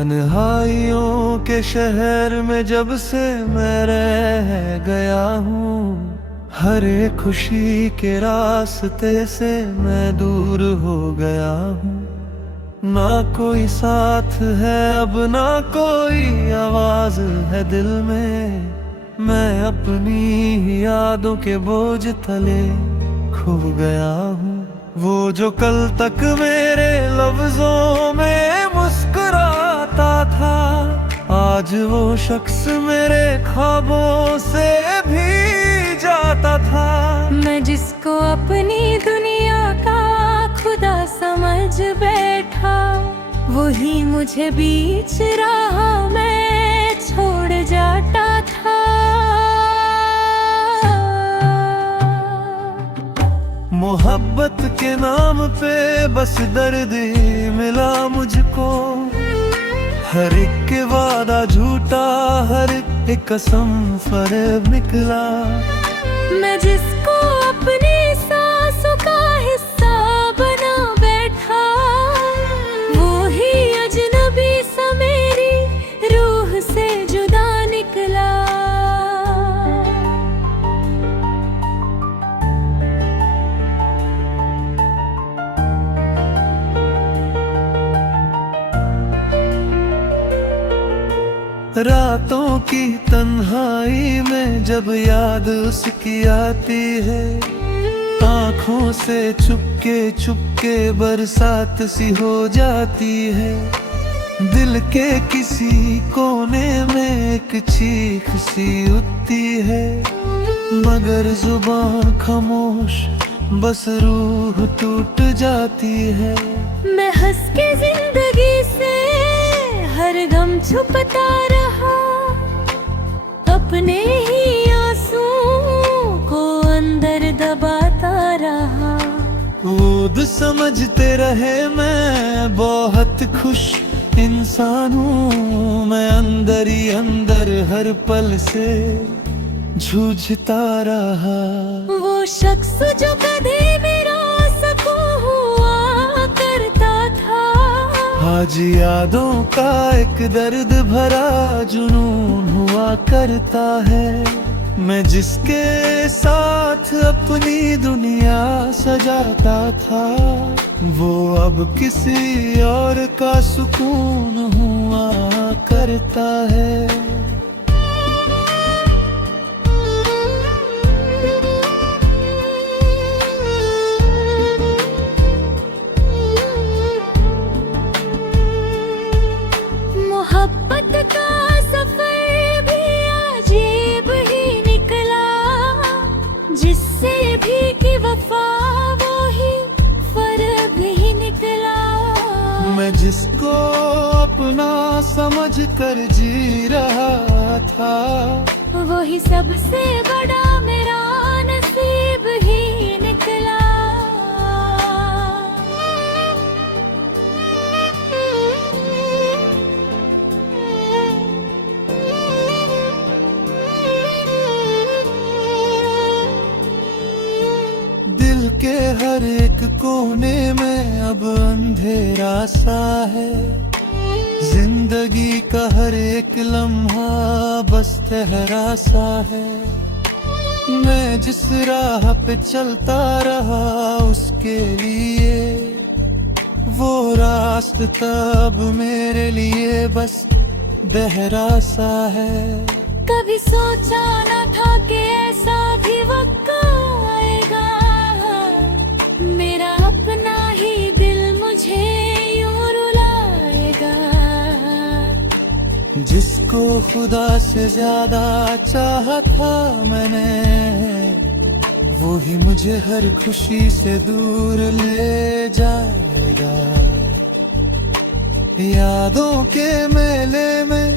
तन्हाइयों के शहर में जब से मैं रह गया हूँ, हर एक खुशी के रास्ते से मैं दूर हो गया हूँ। ना कोई साथ है अब, ना कोई आवाज है दिल में, मैं अपनी यादों के बोझ तले खो गया हूँ। वो जो कल तक मेरे लफ्जों में मुस्कुराता था, आज वो शख्स मेरे ख्वाबों से भी जाता था। मैं जिसको अपनी दुनिया का खुदा समझ बैठा, वही मुझे बीच राह में छोड़ जाता था। मोहब्बत के नाम पे बस दर्द ही मिला मुझको, हर एक के वादा झूठा, हर एक कसम फरेब निकला। मैं जिसको अपनी सांसों का हिस्सा बना बैठा, वो ही अजनबी सा मेरी रूह से जुदा निकला। रातों की तन्हाई में जब याद उसकी आती है, आँखों से चुपके बरसात सी हो जाती है। दिल के किसी कोने में एक चीख सी उठती है, मगर जुबान खामोश, बस रूह टूट जाती है। मैं हंस के जिंदगी से हर गम छुपता रहा, अपने ही आंसुओं को अंदर दबाता रहा। खुद समझते रहे मैं बहुत खुश इंसान हूँ, मैं अंदर ही अंदर हर पल से जूझता रहा। वो शख्स जो कभी मेरा सकून हुआ करता था, आज यादों का एक दर्द भरा जुनून हुआ करता है। मैं जिसके साथ अपनी दुनिया सजाता था, वो अब किसी और का सुकून हुआ करता है। मोहब्बत का सफर भी अजीब ही निकला, जिससे भी की वफा वो ही फर्क ही निकला। मैं जिसको अपना समझ कर जी रहा था, वही सबसे बड़ा मेरा नसीब ही निकला। दिल के हर एक कोने में अब अंधेरा सा है, जिंदगी का हर एक लम्हा बस तहरा सा है। मैं जिस राह पे चलता रहा उसके लिए, वो रास्ता अब मेरे लिए बस गहरा सा है। कभी सोचा न था कि ऐसा भी वक्त आएगा, मेरा अपना ही दिल मुझे यूं रुलाएगा। जिसको खुदा से ज्यादा चाहा था मैंने, वो ही मुझे हर खुशी से दूर ले जाएगा। यादों के मेले में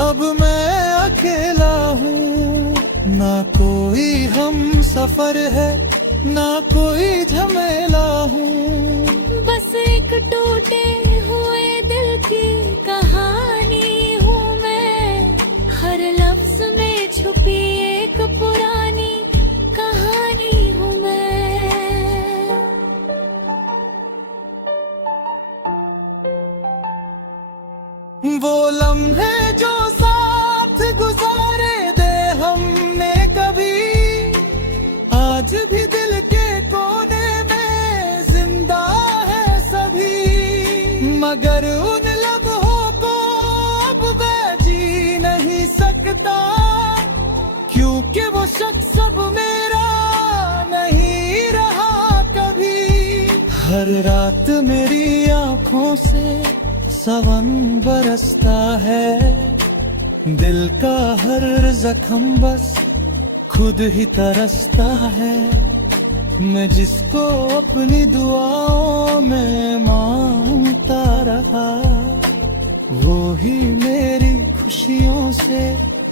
अब मैं अकेला हूँ, ना कोई हम सफर है, ना कोई झमेला हूँ। बस एक टूटे हुए दिल की कहानी हूँ मैं, हर लफ्ज में छुपी एक पुरानी कहानी हूँ मैं। वो लम्हे जो साथ गुजारे दे हमने कभी, आज भी दिल के कोने में जिंदा है सभी। मगर उन लम्हों को अब मैं जी नहीं सकता, क्योंकि वो शख्स अब मेरा नहीं रहा कभी। हर रात मेरी आंखों से सावन बरसता है, दिल का हर जख्म बस खुद ही तरसता है। मैं जिसको अपनी दुआओं में मांगता रहा, वो ही मेरी खुशियों से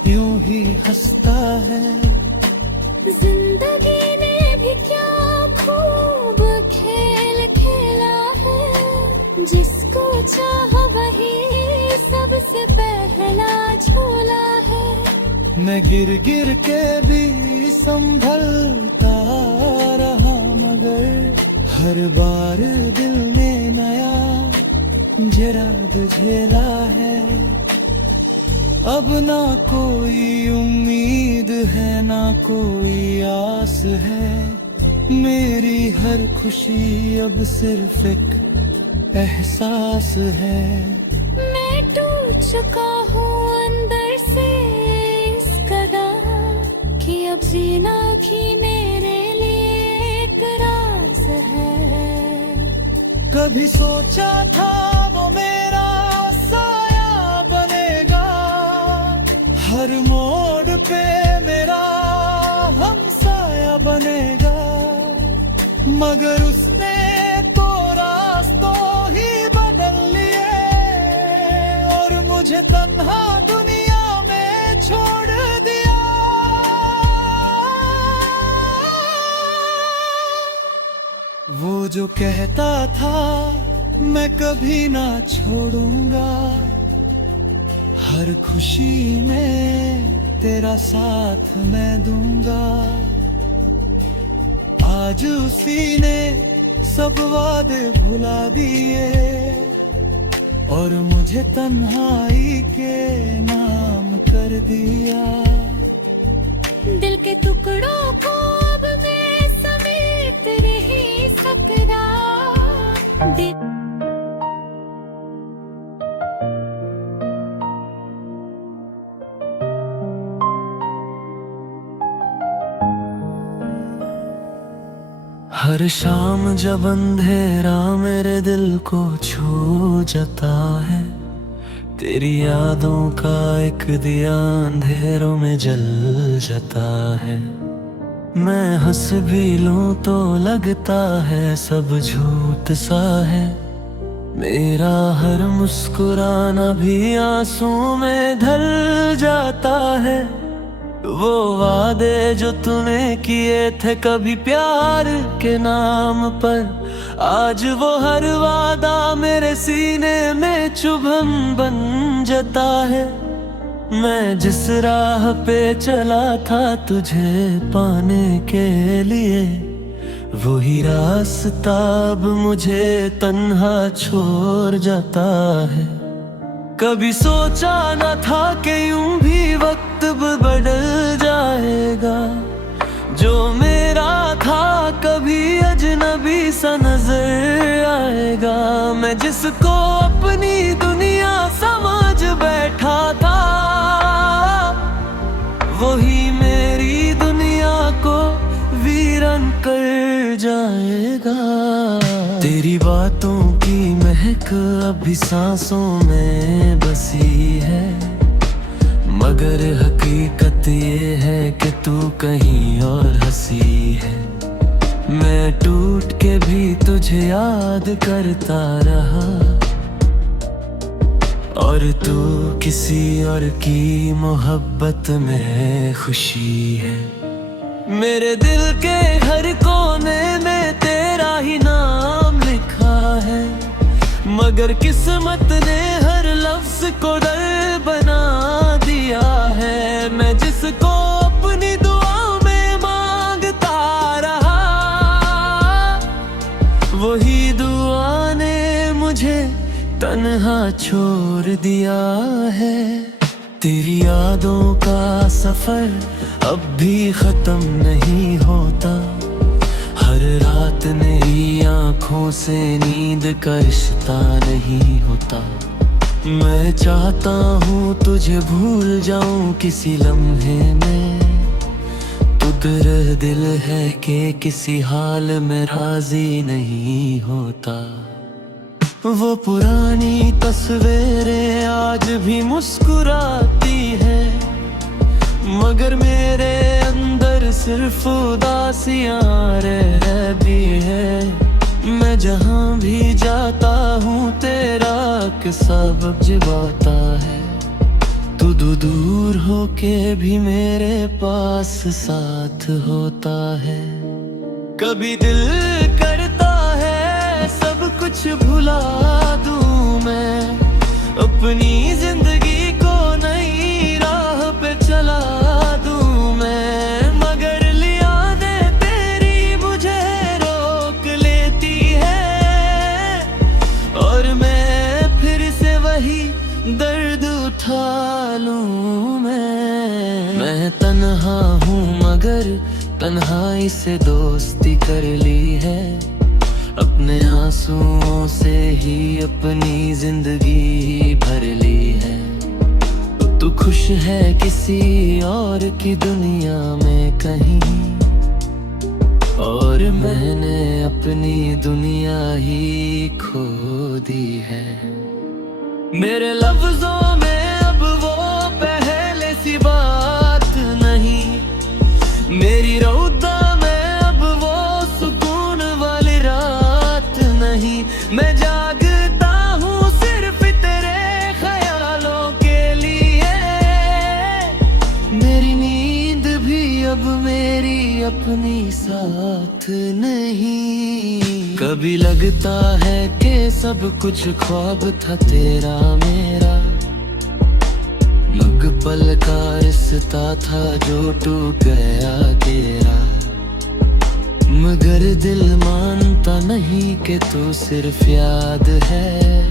यूं ही हंसता है। जिंदगी ने भी क्या खूब खेल खेला है, जिसको चाह वही सबसे पहला झूला है। मैं गिर गिर के भी संभलता रहा, मगर हर बार दिल ने नया जराद झेला है। अब ना कोई उम्मीद है, ना कोई आस है, मेरी हर खुशी अब सिर्फ एक एहसास है। मैं टूट चुका हूँ अंदर से इस कदर कि अब जीना भी मेरे लिए एक राज है। कभी सोचा था वो मेरा साया बनेगा, हर मोड़ पे मेरा हमसाया बनेगा। मगर उसने तो रास्तों ही बदल लिए और मुझे तन्हा दुनिया में छोड़ दिया। वो जो कहता था मैं कभी ना छोड़ूंगा, हर खुशी में तेरा साथ मैं दूंगा, आज उसी ने सब वादे भुला दिए और मुझे तन्हाई के नाम कर दिया। दिल के टुकड़ों को अब मैं समेट नहीं सकता। हर शाम जब अंधेरा मेरे दिल को छू जाता है, तेरी यादों का एक दिया अंधेरों में जल जाता है। मैं हंस भी लूं तो लगता है सब झूठ सा है, मेरा हर मुस्कुराना भी आंसू में ढल जाता है। वो वादे जो तूने किए थे कभी प्यार के नाम पर, आज वो हर वादा मेरे सीने में चुभन बन जाता है। मैं जिस राह पे चला था तुझे पाने के लिए, वही रास्ता अब मुझे तन्हा छोड़ जाता है। कभी सोचा न था कि यूं भी वक्त बदल जाएगा, जो मेरा था कभी अजनबी सा नजर आएगा। मैं जिसको अपनी दुनिया समझ बैठा था, वही मेरी दुनिया को वीरन कर जाएगा। तेरी बातों की महक अभी सांसों में बसी है, मगर हकीकत ये है कि तू कहीं और हंसी है। मैं टूट के भी तुझे याद करता रहा, और तू किसी और की मोहब्बत में खुशी है। मेरे दिल के हर कोने में तेरा ही नाम लिखा है, मगर किस्मत ने हर लफ्ज को डर बना दिया है। मैं जिसको अपनी दुआ में मांगता रहा, वही दुआ ने मुझे तन्हा छोड़ दिया है। तेरी यादों का सफर अब भी खत्म नहीं होता। हर रात नई आंखों से नींद का रिश्ता नहीं होता। मैं चाहता हूँ तुझे भूल जाऊं किसी लम्हे में। तू तेरा दिल है कि किसी हाल में राजी नहीं होता। वो पुरानी तस्वीरें आज भी मुस्कुराती है, मगर मेरे अंदर सिर्फ उदासियां रहती है। मैं जहाँ भी जाता हूँ तेरा किस्सा बजवाता है। तू दूर होके भी मेरे पास साथ होता है। कभी दिल करता है सब कुछ भुला दूं मैं, अपनी जिंदगी को नई राह पे चला दूं मैं। मगर यादें तेरी मुझे रोक लेती है, और मैं फिर से वही दर्द उठा लूं मैं तन्हा हूँ मगर तन्हाई से दोस्ती कर ली है। अपने आंसुओं से ही अपनी जिंदगी भर ली है। तू खुश है किसी और की दुनिया में कहीं, और मैंने अपनी दुनिया ही खो दी है। मेरे लफ्जों में अब वो पहले सी बात नहीं, मेरी रौदा में अब वो सुकून वाली रात नहीं। मैं जागता हूँ सिर्फ तेरे ख्यालों के लिए, मेरी नींद भी अब मेरी अपनी साथ नहीं। कभी लगता है कि सब कुछ ख्वाब था तेरा मेरा, मग पल का रिश्ता था जो टूट गया तेरा। मगर दिल मानता नहीं कि तू सिर्फ याद है।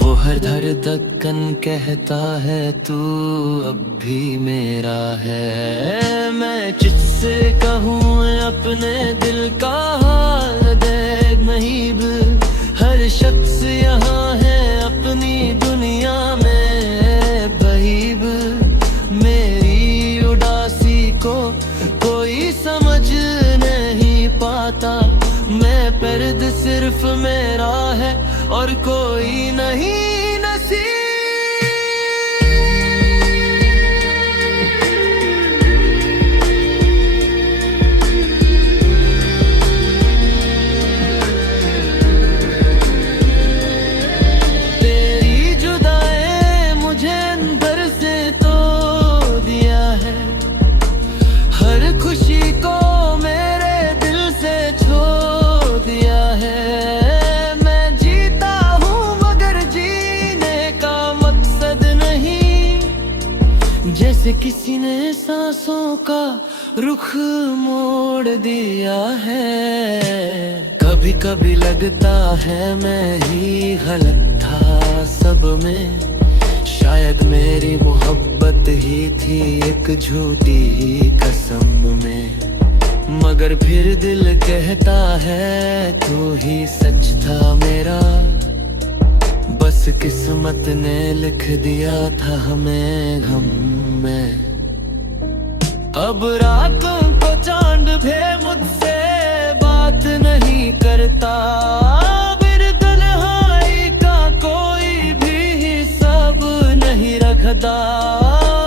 वो हर धड़कन कहता है तू अब भी मेरा है। मैं किससे कहूँ अपने दिल का हाल दे नहीब, हर शख्स यहाँ है अपनी दुनिया में बहीब। मेरी उदासी को कोई समझ नहीं पाता, मैं पर्द सिर्फ मेरा है और कोई नहीं नसीब। तेरी जुदाई मुझे अंदर से तोड़ दिया है, हर खुशी को मेरे दिल से छोड़ दिया है। जैसे किसी ने सांसों का रुख मोड़ दिया है। कभी कभी लगता है मैं ही गलत था सब में, शायद मेरी मोहब्बत ही थी एक झूठी कसम में। मगर फिर दिल कहता है तू ही सच था मेरा, बस किस्मत ने लिख दिया था हमें गम में। अब रातों को चांद भी मुझसे बात नहीं करता, फिर तन्हाई का कोई भी हिसाब नहीं रखता।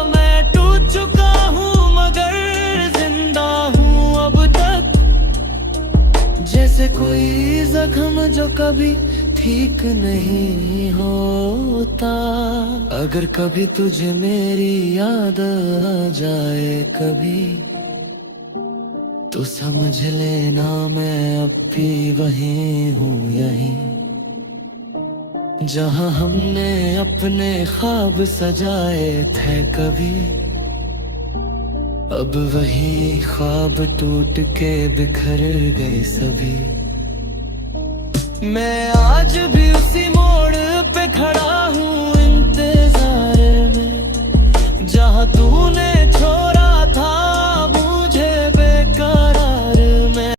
मैं टूट चुका हूँ मगर जिंदा हूँ अब तक, जैसे कोई जख्म जो कभी ठीक नहीं होता। अगर कभी तुझे मेरी याद आ जाए कभी, तो समझ लेना मैं अब भी वहीं हूँ यहीं, जहाँ हमने अपने ख्वाब सजाए थे कभी। अब वही ख्वाब टूट के बिखर गए सभी। मैं आज भी उसी मोड़ खड़ा